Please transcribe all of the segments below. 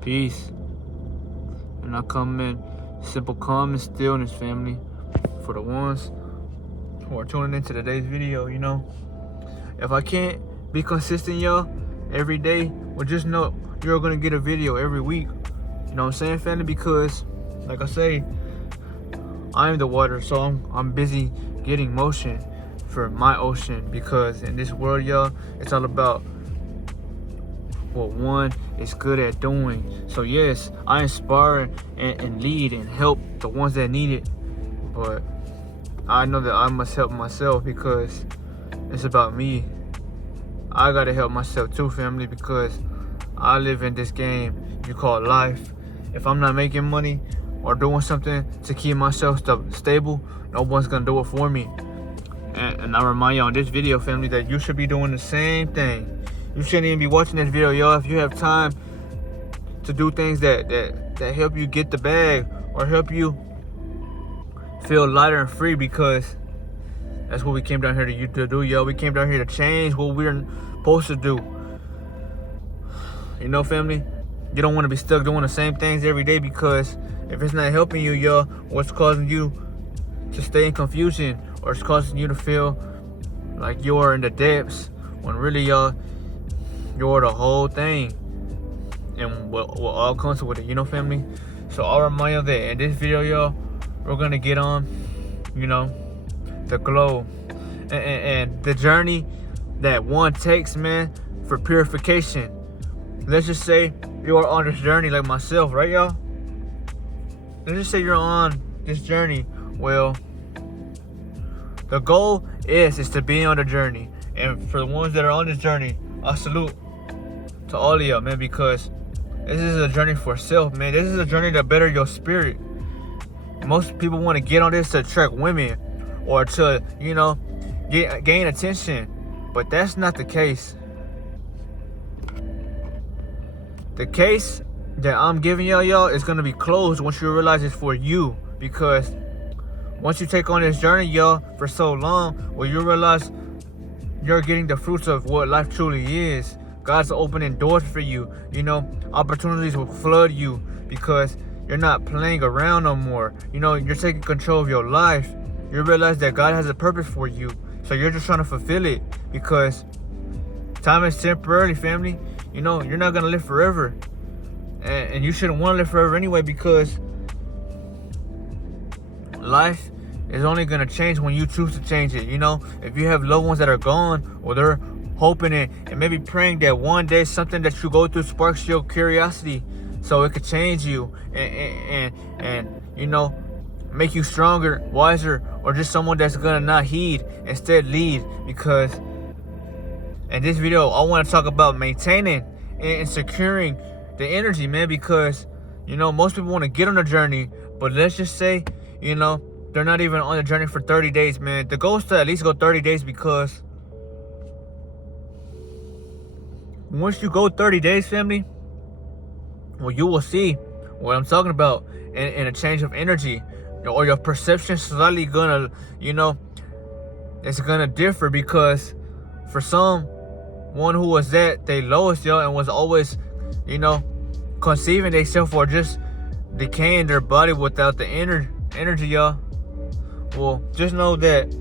Peace. And I come in simple calm and stillness, family. For the ones who are tuning into today's video, if I can't be consistent, y'all, every day, well, just know you're gonna get a video every week. You know what I'm saying, family? Because, like I say, I am the water, so I'm busy getting motion for my ocean. Because in this world, y'all, it's all about what one is good at doing. So yes, I inspire and lead and help the ones that need it, but I know that I must help myself because it's about me. I gotta help myself too, family, because I live in this game you call life. If I'm not making money or doing something to keep myself stable, no one's gonna do it for me. And I remind you on this video, family, that you should be doing the same thing. You shouldn't even be watching this video, y'all, if you have time to do things that help you get the bag or help you feel lighter and free, because that's what we came down here to do, y'all. We came down here to change what we're supposed to do. Family, you don't want to be stuck doing the same things every day, because if it's not helping you, y'all, what's causing you to stay in confusion, or it's causing you to feel like you're in the depths, when really, y'all, you're the whole thing, and what all comes with it, family. So I'll remind you that in this video, y'all, we're gonna get on, the glow and the journey that one takes, man, for purification. Let's just say you are on this journey like myself, right, y'all? Let's just say you're on this journey. Well, the goal is to be on the journey, and for the ones that are on this journey, I salute to all of y'all, man, because this is a journey for self, man. This is a journey to better your spirit. Most people want to get on this to attract women or to, gain attention, but that's not the case. The case that I'm giving y'all is gonna be closed once you realize it's for you, because once you take on this journey, y'all, for so long, well, you realize you're getting the fruits of what life truly is. God's opening doors for you. Opportunities will flood you because you're not playing around no more. You're taking control of your life. You realize that God has a purpose for you, so you're just trying to fulfill it, because time is temporary, family. You're not gonna live forever, and you shouldn't want to live forever anyway, because life is only gonna change when you choose to change it. If you have loved ones that are gone, or they're hoping and maybe praying that one day something that you go through sparks your curiosity, so it could change you and make you stronger, wiser, or just someone that's gonna not heed, instead lead. Because in this video, I want to talk about maintaining and securing the energy, man, because most people want to get on the journey, but let's just say they're not even on the journey for 30 days, man. The goal is to at least go 30 days, because once you go 30 days, family, well, you will see what I'm talking about in a change of energy, or your perception slightly gonna, it's gonna differ. Because for someone who was at their lowest, y'all, and was always, conceiving themselves or just decaying their body without the energy, y'all, well, just know that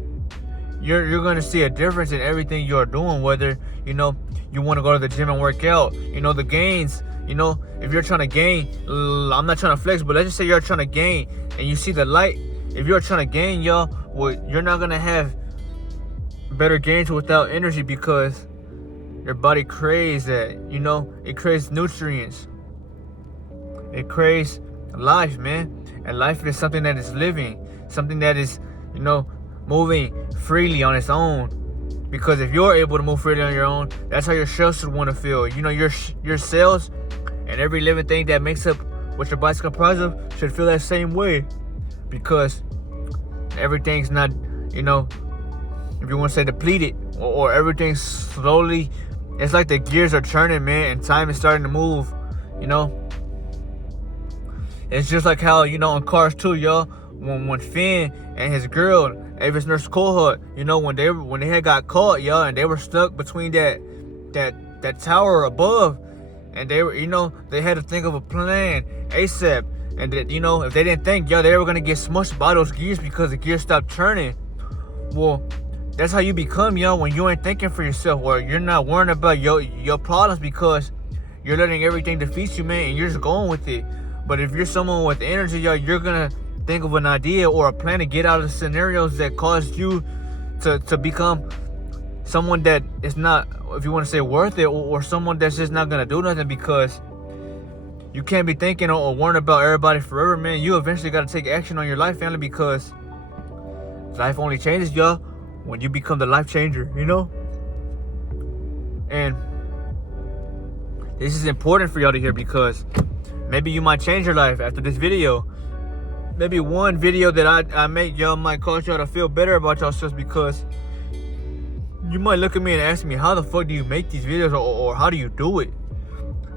you're gonna see a difference in everything you're doing. Whether you want to go to the gym and work out, the gains, if you're trying to gain, I'm not trying to flex, but let's just say you're trying to gain and you see the light. If you're trying to gain, y'all, well, you're not gonna have better gains without energy, because your body craves that. It craves nutrients, it craves life, man. And life is something that is living, something that is moving freely on its own. Because if you're able to move freely on your own, that's how your cells should want to feel. Your cells and every living thing that makes up what your body's comprised of should feel that same way. Because everything's not, if you want to say depleted, or everything's slowly, it's like the gears are turning, man, and time is starting to move. It's just like how, in Cars 2, y'all, when Finn and his girl, Avis Nurse Cohort, when they had got caught, y'all, and they were stuck between that tower above, and they were, they had to think of a plan ASAP. And that, if they didn't think, they were gonna get smushed by those gears because the gears stopped turning. Well, that's how you become, when you ain't thinking for yourself, or you're not worrying about your problems because you're letting everything defeat you, man, and you're just going with it. But if you're someone with energy, you're gonna think of an idea or a plan to get out of the scenarios that caused you to become someone that is not, if you want to say, worth it, or someone that's just not gonna do nothing, because you can't be thinking or worrying about everybody forever, man. You eventually got to take action on your life, family, because life only changes, when you become the life changer, And this is important for y'all to hear, because maybe you might change your life after this video. Maybe one video that I make, might cause y'all to feel better about yourselves, because you might look at me and ask me, how the fuck do you make these videos, or how do you do it?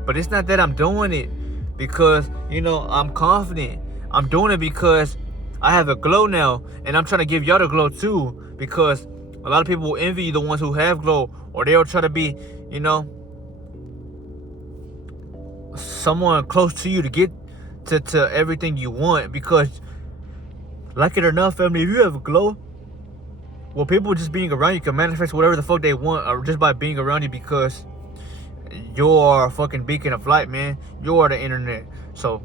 But it's not that I'm doing it because, I'm confident. I'm doing it because I have a glow now, and I'm trying to give y'all the glow too, because a lot of people will envy the ones who have glow, or they'll try to be, someone close to you to get to everything you want. Because, like it or not, family, if you have a glow, well, people just being around you can manifest whatever the fuck they want, or just by being around you, because you are a fucking beacon of light, man. You are the internet. So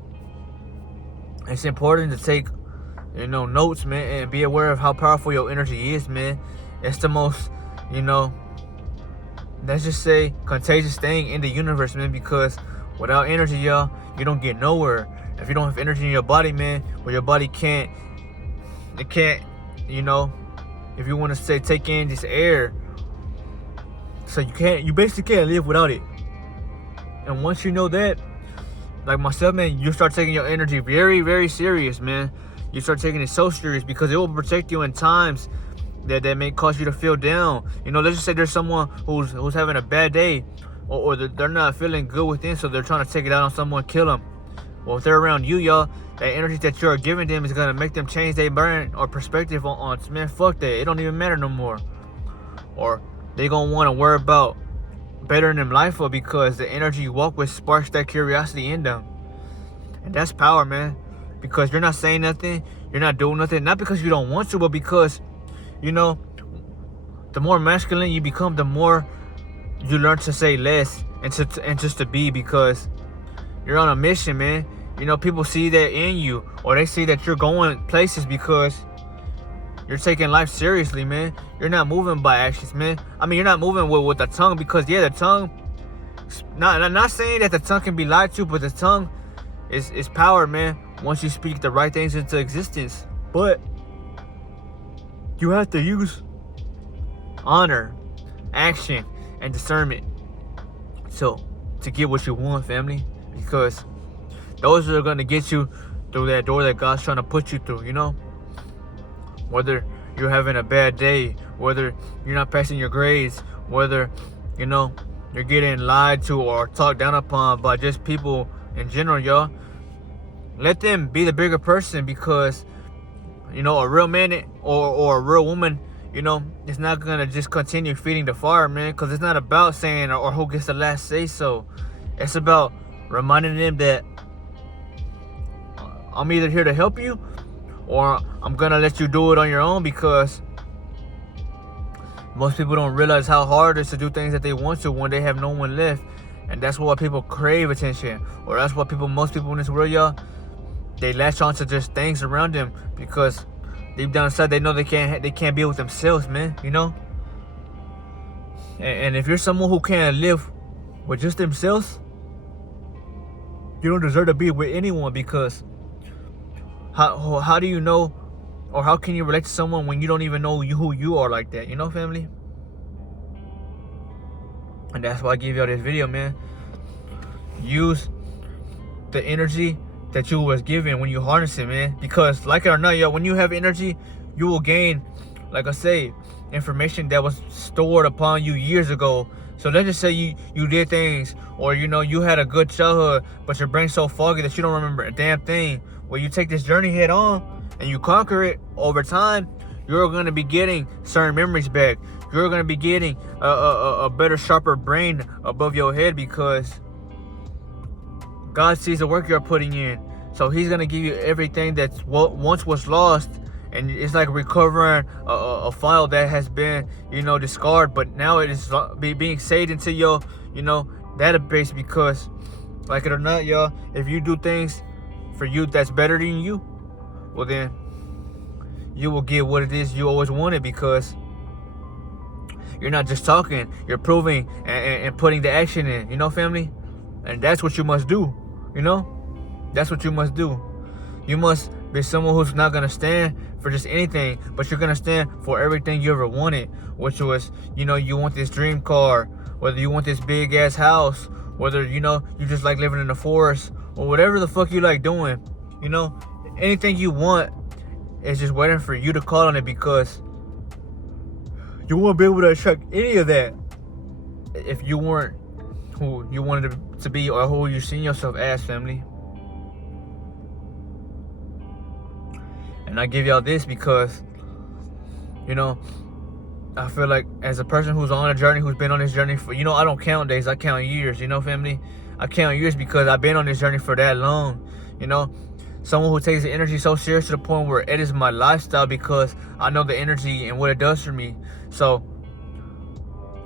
it's important to take, notes, man, and be aware of how powerful your energy is, man. It's the most, let's just say, contagious thing in the universe, man, because without energy, you don't get nowhere. If you don't have energy in your body, man, well, your body can't, if you want to say, take in this air. So you basically can't live without it. And once you know that, like myself, man, you start taking your energy very, very serious, man. You start taking it so serious, because it will protect you in times that may cause you to feel down. Let's just say there's someone who's having a bad day, or they're not feeling good within, so they're trying to take it out on someone, kill them. Well, if they're around you, that energy that you're giving them is gonna make them change their brain or perspective on man, fuck that, it don't even matter no more. Or they gonna want to worry about bettering them life up, because the energy you walk with sparks that curiosity in them. And that's power, man, because you're not saying nothing, you're not doing nothing, not because you don't want to, but because, the more masculine you become, the more you learn to say less and just to be, because you're on a mission, man. People see that in you, or they see that you're going places because you're taking life seriously, man. You're not moving by actions, man. I mean, you're not moving with the tongue, because the tongue, not saying that the tongue can be lied to, but the tongue is power, man, once you speak the right things into existence. But you have to use honor, action, and discernment to get what you want, family, because those are going to get you through that door that God's trying to put you through, whether you're having a bad day, whether you're not passing your grades, whether you're getting lied to or talked down upon by just people in general, let them be the bigger person, because a real man or a real woman, it's not gonna just continue feeding the fire, man, because it's not about saying or who gets the last say so. It's about reminding them that I'm either here to help you, or I'm gonna let you do it on your own, because most people don't realize how hard it is to do things that they want to when they have no one left. And that's why people crave attention, or that's why most people in this world, they latch on to just things around them, because deep down inside they know they can't be with themselves, man. And if you're someone who can't live with just themselves, you don't deserve to be with anyone, because how do you know, or how can you relate to someone when you don't even know who you are like that, family? And that's why I give y'all this video, man. Use the energy that you was given when you harness it, man, because like it or not, when you have energy, you will gain, like I say, information that was stored upon you years ago. So let's just say you did things, or you had a good childhood, but your brain's so foggy that you don't remember a damn thing. Well, you take this journey head on and you conquer it over time, you're going to be getting certain memories back. You're going to be getting a better, sharper brain above your head, because God sees the work you're putting in. So he's going to give you everything that's what once was lost. And it's like recovering a file that has been, discarded. But now it is being saved into your, database. Because, like it or not, y'all, if you do things for you that's better than you, well then, you will get what it is you always wanted. Because you're not just talking, you're proving and putting the action in, family? And that's what you must do, That's what you must do. You must be someone who's not going to stand for just anything, but you're going to stand for everything you ever wanted, which was, you want this dream car, whether you want this big ass house, whether, you just like living in the forest, or whatever the fuck you like doing, anything you want is just waiting for you to call on it, because you won't be able to attract any of that if you weren't who you wanted to be or who you seen yourself as, family. And I give y'all this because, I feel like as a person who's on a journey, who's been on this journey for, I don't count days, I count years, family. I count years because I've been on this journey for that long, Someone who takes the energy so serious to the point where it is my lifestyle, because I know the energy and what it does for me. So,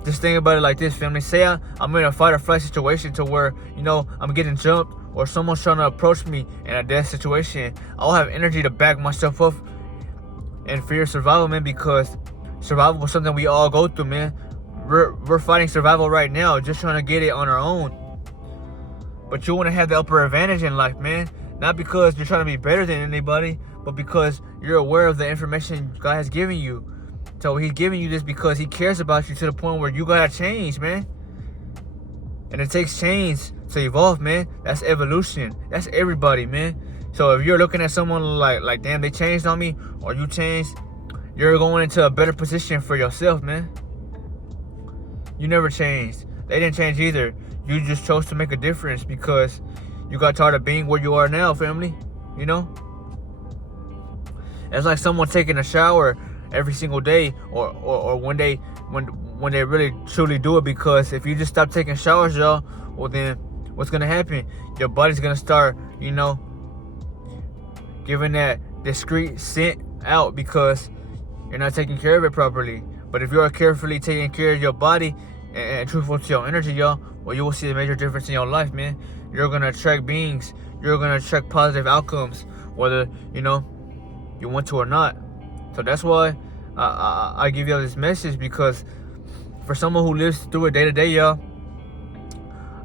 just think about it like this, family. Say I'm in a fight or flight situation to where, I'm getting jumped, or someone's trying to approach me in a death situation. I'll have energy to back myself up and fear survival, man, because survival is something we all go through, man. We're fighting survival right now, just trying to get it on our own. But you want to have the upper advantage in life, man. Not because you're trying to be better than anybody, but because you're aware of the information God has given you. So he's giving you this because he cares about you to the point where you gotta change, man. And it takes change to evolve, man. That's evolution. That's everybody, man. So if you're looking at someone like damn, they changed on me, or you changed, you're going into a better position for yourself, man. You never changed. They didn't change either. You just chose to make a difference because you got tired of being where you are now, family. It's like someone taking a shower every single day, or when they really truly do it. Because if you just stop taking showers, y'all, well then what's gonna happen? Your body's gonna start, giving that discreet scent out because you're not taking care of it properly. But if you are carefully taking care of your body and truthful to your energy, y'all, well, you will see a major difference in your life, man. You're gonna attract beings. You're gonna attract positive outcomes, whether you want to or not. So that's why I give y'all this message, because for someone who lives through it day to day, y'all,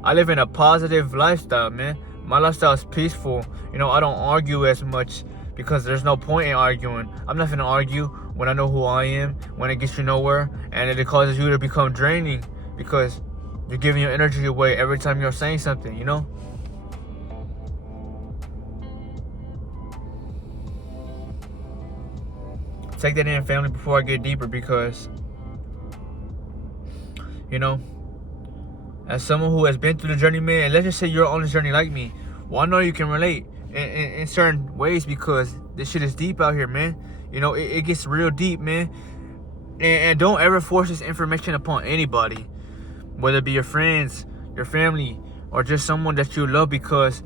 I live in a positive lifestyle, man. My lifestyle is peaceful. I don't argue as much because there's no point in arguing. I'm not gonna argue when I know who I am, when it gets you nowhere, and it causes you to become draining because you're giving your energy away every time you're saying something, Take that in, family, before I get deeper, because, as someone who has been through the journey, man, and let's just say you're on this journey like me, well, I know you can relate in certain ways, because this shit is deep out here, man. It gets real deep, man. And don't ever force this information upon anybody, whether it be your friends, your family, or just someone that you love, because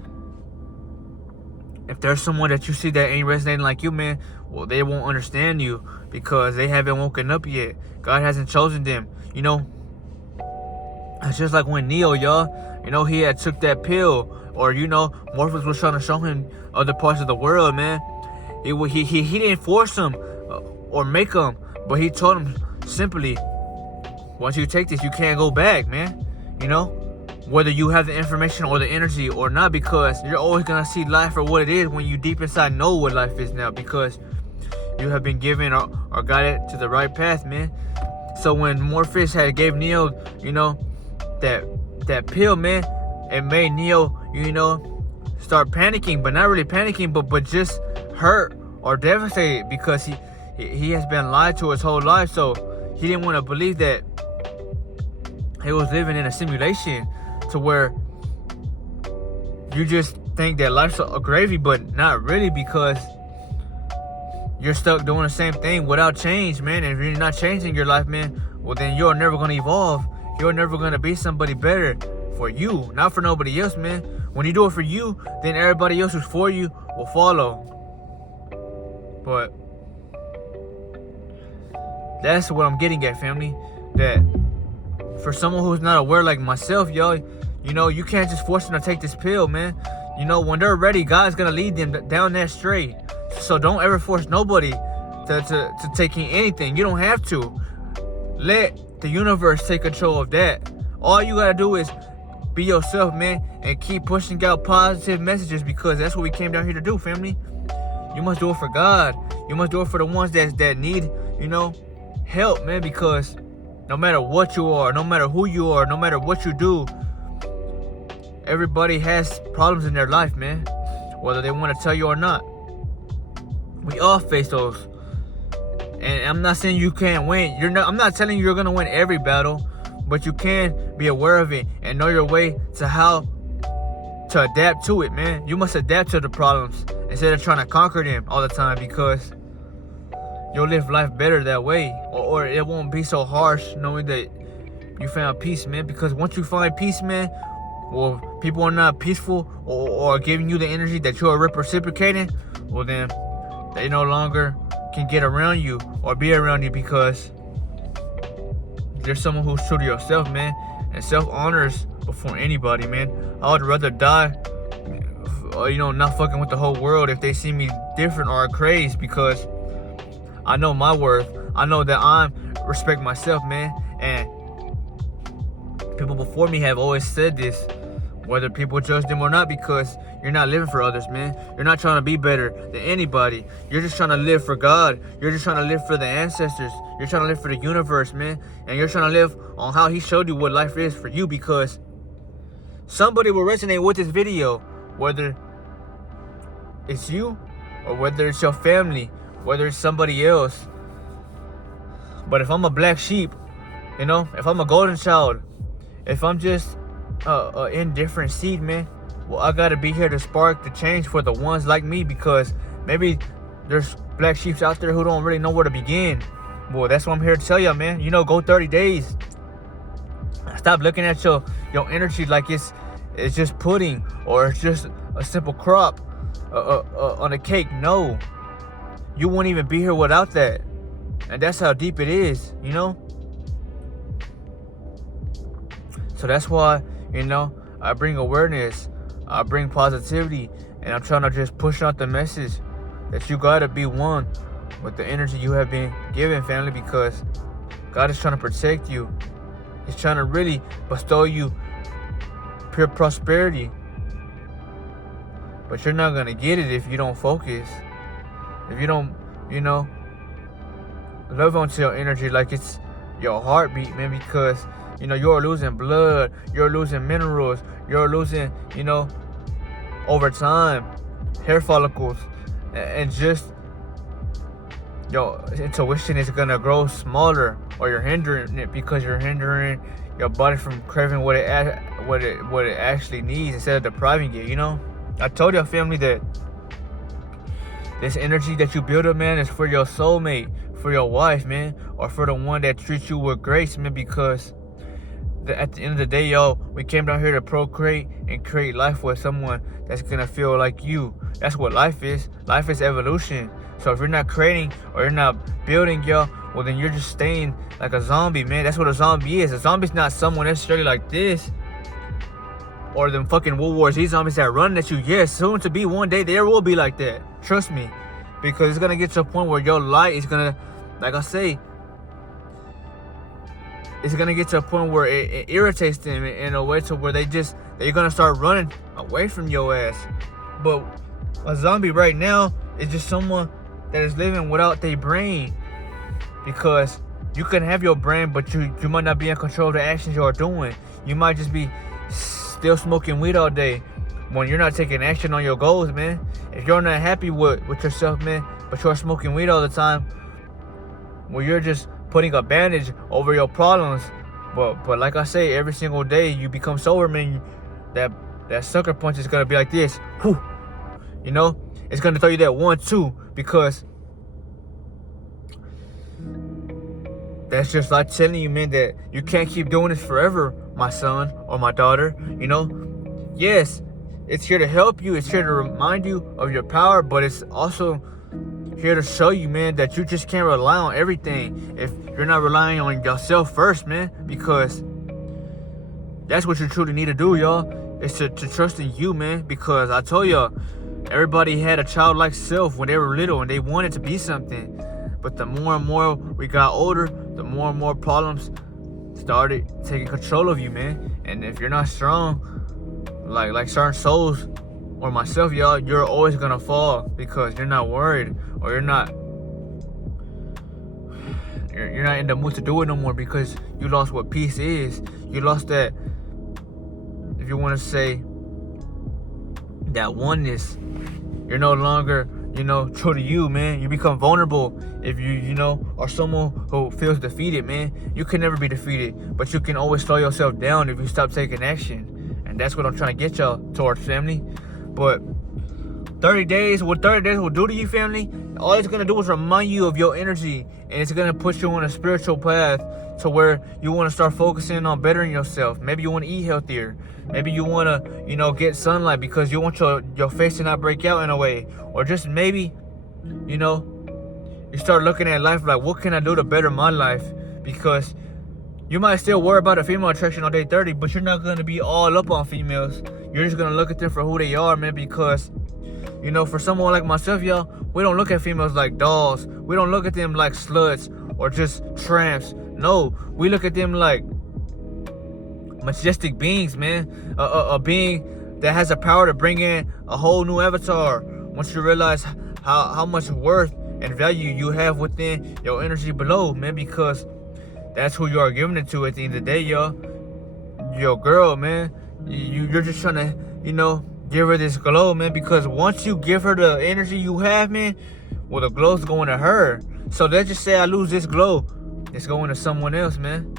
if there's someone that you see that ain't resonating like you, man, well, they won't understand you because they haven't woken up yet. God hasn't chosen them. It's just like when Neo, y'all, he had took that pill, or Morpheus was trying to show him other parts of the world, man. He didn't force him or make him, but he told him simply, once you take this, you can't go back, man. Whether you have the information or the energy or not, because you're always gonna see life for what it is when you deep inside know what life is now, because you have been given or guided to the right path, man. So when Morpheus had gave Neo, that pill, man, it made Neo, start panicking, but not really panicking, but just hurt or devastated, because he has been lied to his whole life. So he didn't want to believe that he was living in a simulation, to where you just think that life's a gravy, but not really, because you're stuck doing the same thing without change, man. And if you're not changing your life, man, well, then you're never going to evolve. You're never going to be somebody better for you, not for nobody else, man. When you do it for you, then everybody else who's for you will follow. But that's what I'm getting at, family. That for someone who's not aware like myself, y'all, you know, you can't just force them to take this pill, man. You know, when they're ready, God's gonna lead them down that straight. So don't ever force nobody to taking anything. You don't have to. Let the universe take control of that. All you gotta do is be yourself, man, and keep pushing out positive messages, because that's what we came down here to do, family. You must do it for God. You must do it for the ones that need, you know, help, man, because no matter what you are, no matter who you are, no matter what you do, everybody has problems in their life, man, whether they want to tell you or not. We all face those. And I'm not saying you can't win. I'm not telling you you're going to win every battle, but you can be aware of it and know your way to how to adapt to it, man. You must adapt to the problems instead of trying to conquer them all the time, because you'll live life better that way, or it won't be so harsh knowing that you found peace, man. Because once you find peace, man, well, people are not peaceful or giving you the energy that you are reciprocating, well then they no longer can get around you or be around you, because you're someone who's true to yourself, man, and self-honors before anybody, man. I would rather die, you know, not fucking with the whole world if they see me different or crazy, because I know my worth. I know that I respect myself, man, and people before me have always said this, whether people judge them or not, because you're not living for others, man. You're not trying to be better than anybody. You're just trying to live for God. You're just trying to live for the ancestors. You're trying to live for the universe, man. And you're trying to live on how he showed you what life is for you, because somebody will resonate with this video, whether it's you or whether it's your family, whether it's somebody else. But if I'm a black sheep, you know, if I'm a golden child, if I'm just an indifferent seed, man, well, I gotta be here to spark the change for the ones like me, because maybe there's black sheeps out there who don't really know where to begin. Well, that's what I'm here to tell you, man. You know, go 30 days. Stop looking at your energy like it's just pudding or it's just a simple crop on a cake. No, you won't even be here without that, and that's how deep it is, you know. So that's why, you know, I bring awareness, I bring positivity, and I'm trying to just push out the message that you gotta be one with the energy you have been given, family, because God is trying to protect you. He's trying to really bestow you pure prosperity. But you're not gonna get it if you don't focus. If you don't, you know, love onto your energy like it's your heartbeat, man, because, you know, you're losing blood, you're losing minerals, you're losing, you know, over time, hair follicles, and just your intuition is gonna grow smaller, or you're hindering it because you're hindering your body from craving what it actually needs instead of depriving it, you know. I told your family that this energy that you build up, man, is for your soulmate, for your wife, man, or for the one that treats you with grace, man, because at the end of the day, y'all, we came down here to procreate and create life with someone that's gonna feel like you. That's what life is. Life is evolution. So if you're not creating or you're not building, y'all, well, then you're just staying like a zombie, man. That's what a zombie is. A zombie's not someone necessarily like this, or them fucking World War Z zombies that run at you. Yes, soon to be, one day there will be like that. Trust me, because it's gonna get to a point where your light is gonna, like I say, it's gonna get to a point where it irritates them in a way to where they're gonna start running away from your ass. But a zombie right now is just someone that is living without their brain, because you can have your brain, but you might not be in control of the actions you're doing. You might just be still smoking weed all day when you're not taking action on your goals, man. If you're not happy with yourself, man, but you're smoking weed all the time, well, you're just putting a bandage over your problems. But like I say, every single day you become sober, man, that sucker punch is gonna be like this. Whew. You know, it's gonna throw you that 1-2, because that's just like telling you, man, that you can't keep doing this forever, my son or my daughter. You know, yes, It's here to help you. It's here to remind you of your power, but it's also here to show you, man, that you just can't rely on everything if you're not relying on yourself first, man, because that's what you truly need to do, y'all, is to trust in you, man, because I told y'all, everybody had a childlike self when they were little and they wanted to be something, but the more and more we got older, the more and more problems started taking control of you, man. And if you're not strong, like certain souls or myself, y'all, you're always gonna fall because you're not worried, or you're not in the mood to do it no more, because you lost what peace is. You lost that, if you want to say, that oneness. You're no longer, true to you, man. You become vulnerable if you are someone who feels defeated, man. You can never be defeated, but you can always slow yourself down if you stop taking action. And that's what I'm trying to get y'all towards, family. But 30 days, what 30 days will do to you, family, all it's going to do is remind you of your energy, and it's going to put you on a spiritual path to where you want to start focusing on bettering yourself. Maybe you want to eat healthier. Maybe you want to, get sunlight because you want your face to not break out in a way. Or just maybe, you start looking at life like, what can I do to better my life? Because you might still worry about a female attraction on day 30, but you're not going to be all up on females. You're just going to look at them for who they are, man, because, for someone like myself, y'all, we don't look at females like dolls. We don't look at them like sluts or just tramps. No, we look at them like majestic beings, man. A being that has the power to bring in a whole new avatar. Once you realize how much worth and value you have within your energy below, man, because that's who you are giving it to at the end of the day, y'all. Your girl, man. You're just trying to, give her this glow, man, because once you give her the energy you have, man, well, the glow's going to her. So let's just say I lose this glow. It's going to someone else, man.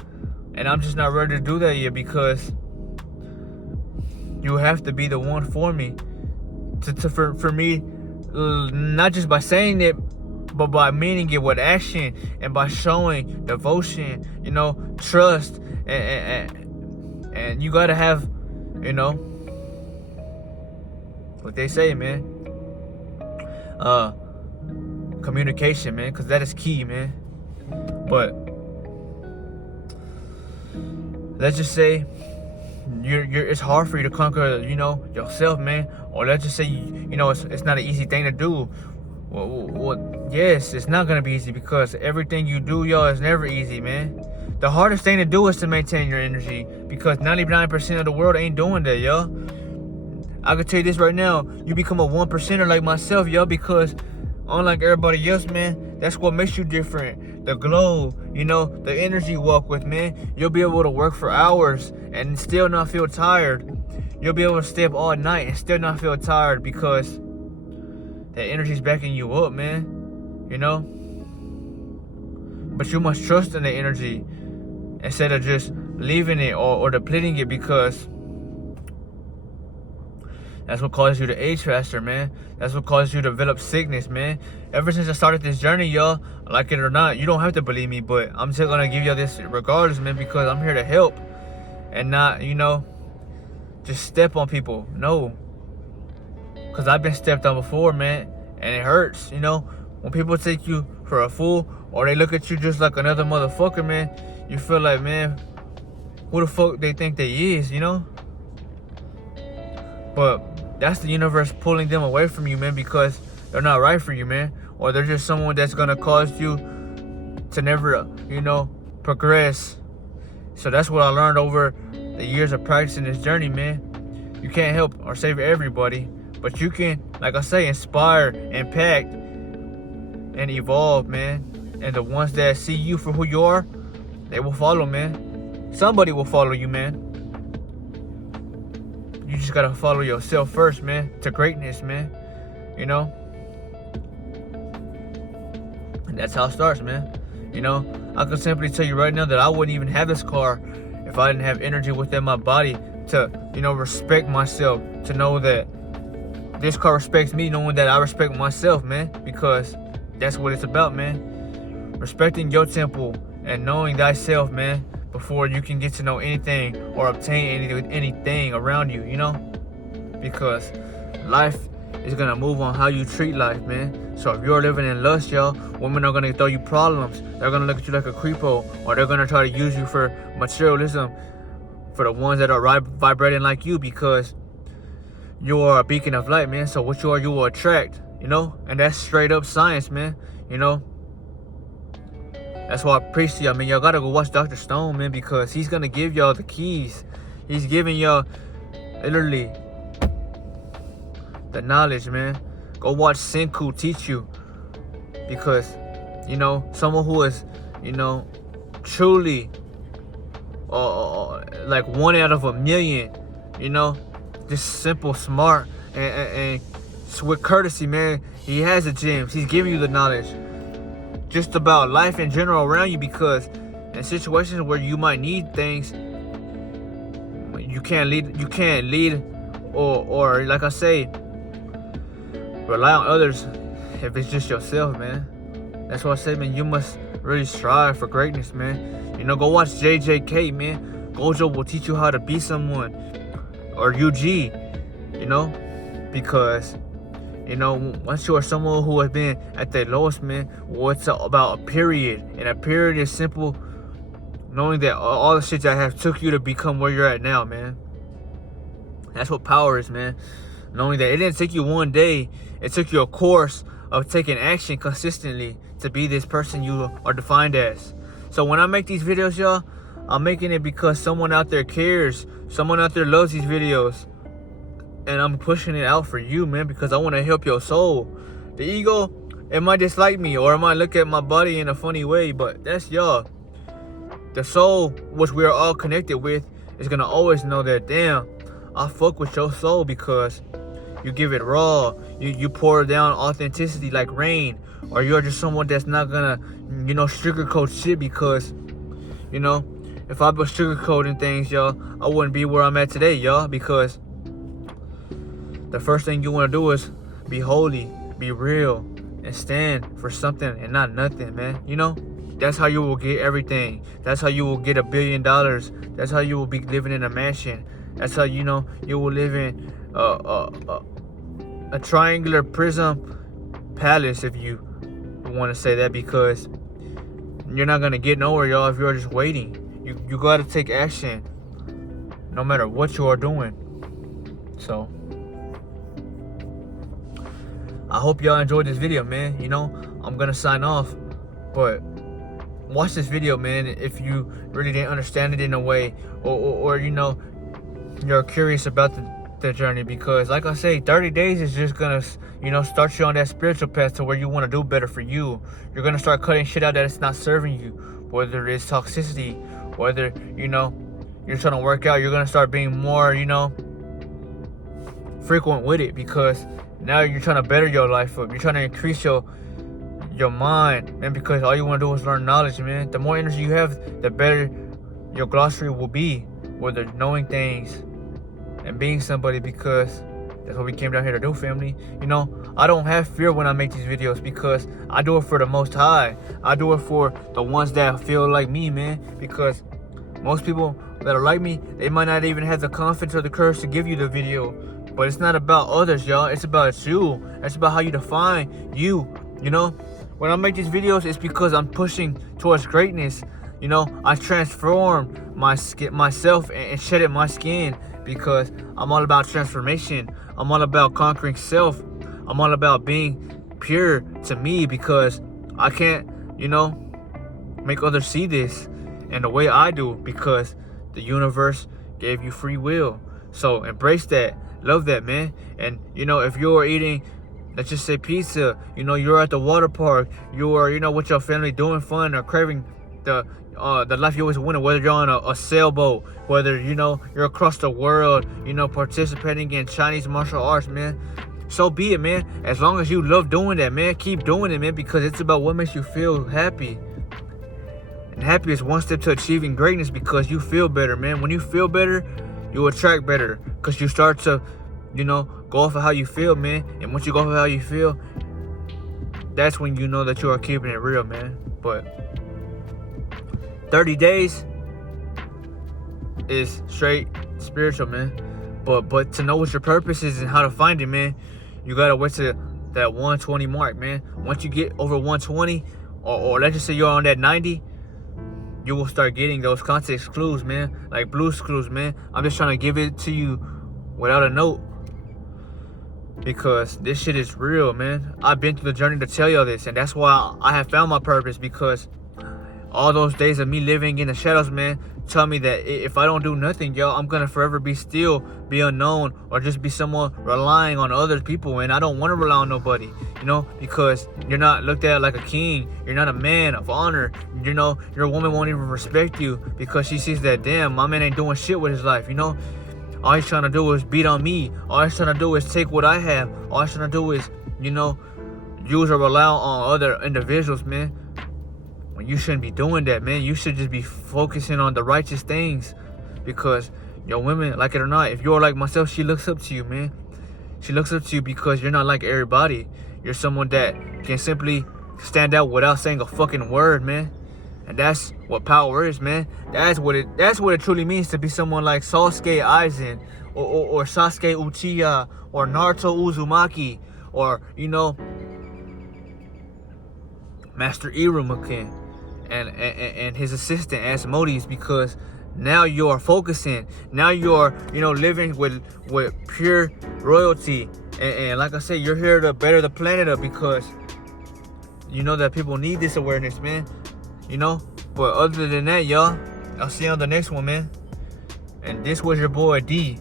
And I'm just not ready to do that yet, because you have to be the one for me. For me, not just by saying it, but by meaning it with action and by showing devotion, trust, and you gotta have, what they say, man, communication, man, because that is key, man. But let's just say it's hard for you to conquer, yourself, man. Or let's just say, it's not an easy thing to do. Well, yes, it's not gonna be easy, because everything you do, y'all, is never easy, man. The hardest thing to do is to maintain your energy, because 99% of the world ain't doing that, y'all. I can tell you this right now, you become a 1%er like myself, y'all, because unlike everybody else, man, that's what makes you different. The glow, the energy you walk with, man. You'll be able to work for hours and still not feel tired. You'll be able to stay up all night and still not feel tired, because that energy's backing you up, man. But you must trust in the energy instead of just leaving it or depleting it, because that's what causes you to age faster, man. That's what causes you to develop sickness, man. Ever since I started this journey, y'all, like it or not, you don't have to believe me, but I'm still gonna give y'all this regardless, man, because I'm here to help and not, just step on people. No. Because I've been stepped on before, man, and it hurts, When people take you for a fool, or they look at you just like another motherfucker, man, you feel like, man, who the fuck they think they is, But that's the universe pulling them away from you, man, because they're not right for you, man. Or they're just someone that's gonna cause you to never, progress. So that's what I learned over the years of practicing this journey, man. You can't help or save everybody, but you can, like I say, inspire, impact, and evolve, man. And the ones that see you for who you are, they will follow, man. Somebody will follow you, man. You just gotta follow yourself first, man, to greatness, man. And that's how it starts, man. I can simply tell you right now that I wouldn't even have this car if I didn't have energy within my body to, respect myself, to know that this car respects me, knowing that I respect myself, man, because that's what it's about, man. Respecting your temple and knowing thyself, man, before you can get to know anything or obtain anything around you, because life is gonna move on how you treat life, man. So if you're living in lust, y'all, women are gonna throw you problems. They're gonna look at you like a creepo, or they're gonna try to use you for materialism, for the ones that are vibrating like you, because you are a beacon of light, man. So what you are, you will attract, you know? And that's straight up science, man, you know? That's why I preach to y'all, man. Y'all gotta go watch Dr. Stone, man, because he's gonna give y'all the keys. He's giving y'all literally the knowledge, man. Go watch Senku teach you, because, you know, someone who is, you know, truly like 1 out of a million, you know, just simple, smart, and with courtesy, man. He has the gems. He's giving you the knowledge just about life in general around you, because in situations where you might need things, you can't lead or like I say, rely on others if it's just yourself, man. That's why I say, man, you must really strive for greatness, man. You know, go watch JJK, man. Gojo will teach you how to be someone, or UG, you know, because, you know, once you are someone who has been at their lowest, man, well, it's about a period, and a period is simple, knowing that all the shit that have took you to become where you're at now, man. That's what power is, man. Knowing that it didn't take you one day, it took you a course of taking action consistently to be this person you are defined as. So when I make these videos, y'all, I'm making it because someone out there cares. Someone out there loves these videos. And I'm pushing it out for you, man, because I want to help your soul. The ego, it might dislike me, or it might look at my body in a funny way, but that's y'all. The soul, which we are all connected with, is going to always know that, damn, I fuck with your soul, because you give it raw. You pour down authenticity like rain. Or you're just someone that's not gonna, you know, sugarcoat shit, because, you know, if I was sugarcoating things, y'all, I wouldn't be where I'm at today, y'all, because the first thing you want to do is be holy, be real, and stand for something and not nothing, man. You know, that's how you will get everything. That's how you will get $1 billion. That's how you will be living in a mansion. That's how, you know, you will live in a triangular prism palace, if you want to say that, because you're not gonna get nowhere, y'all, if you're just waiting. You gotta take action, no matter what you are doing. So I hope y'all enjoyed this video, man. You know, I'm gonna sign off, but watch this video, man, if you really didn't understand it in a way, or you know, you're curious about the journey, because like I say, 30 days is just gonna, you know, start you on that spiritual path to where you want to do better for you. You're gonna start cutting shit out that it's not serving you, whether it's toxicity, whether, you know, you're trying to work out. You're gonna start being more, you know, frequent with it, because now you're trying to better your life up. You're trying to increase your mind, man, because all you want to do is learn knowledge, man. The more energy you have, the better your glossary will be, whether knowing things and being somebody, because that's what we came down here to do, family. You know, I don't have fear when I make these videos, because I do it for the Most High. I do it for the ones that feel like me, man, because most people that are like me, they might not even have the confidence or the courage to give you the video. But it's not about others, y'all. It's about you. It's about how you define you, you know. When I make these videos, it's because I'm pushing towards greatness. You know, I transform myself and shedded my skin, because I'm all about transformation. I'm all about conquering self. I'm all about being pure to me, because I can't, you know, make others see this in the way I do, because the universe gave you free will. So embrace that. Love that, man. And, you know, if you're eating, let's just say, pizza, you know, you're at the water park, you're, you know, with your family doing fun or craving the life you always wanted, whether you're on a sailboat, whether, you know, you're across the world, you know, participating in Chinese martial arts, man, so be it, man. As long as you love doing that, man, keep doing it, man, because it's about what makes you feel happy. And happy is one step to achieving greatness, because you feel better, man. When you feel better, you attract better, because you start to, you know, go off of how you feel, man. And once you go off of how you feel, that's when you know that you are keeping it real, man. But 30 days is straight spiritual, man. But to know what your purpose is and how to find it, man, you gotta wait to that 120 mark, man. Once you get over 120, or let's just say you're on that 90, you will start getting those context clues, man, like Blue's Clues, man. I'm just trying to give it to you without a note, because this shit is real, man. I've been through the journey to tell y'all this, and that's why I have found my purpose, because all those days of me living in the shadows, man, tell me that if I don't do nothing, yo, I'm gonna forever be still, be unknown, or just be someone relying on other people. And I don't want to rely on nobody, you know, because you're not looked at like a king. You're not a man of honor. You know, your woman won't even respect you because she sees that, damn, my man ain't doing shit with his life, you know. All he's trying to do is beat on me. All he's trying to do is take what I have. All he's trying to do is, you know, use or rely on other individuals, man. When you shouldn't be doing that, man. You should just be focusing on the righteous things, because your women, like it or not, if you're like myself, she looks up to you, man. She looks up to you because you're not like everybody. You're someone that can simply stand out without saying a fucking word, man. And that's what power is, man. That's what it truly means to be someone like Sasuke Aizen, or Sasuke Uchiha, or Naruto Uzumaki, or, you know, Master Irumaken and his assistant Asmodeus, because now you're focusing. Now you're, you know, living with pure royalty. And like I said, you're here to better the planet up, because you know that people need this awareness, man. You know? But other than that, y'all, I'll see you on the next one, man. And this was your boy D.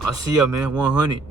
I'll see ya, man. 100.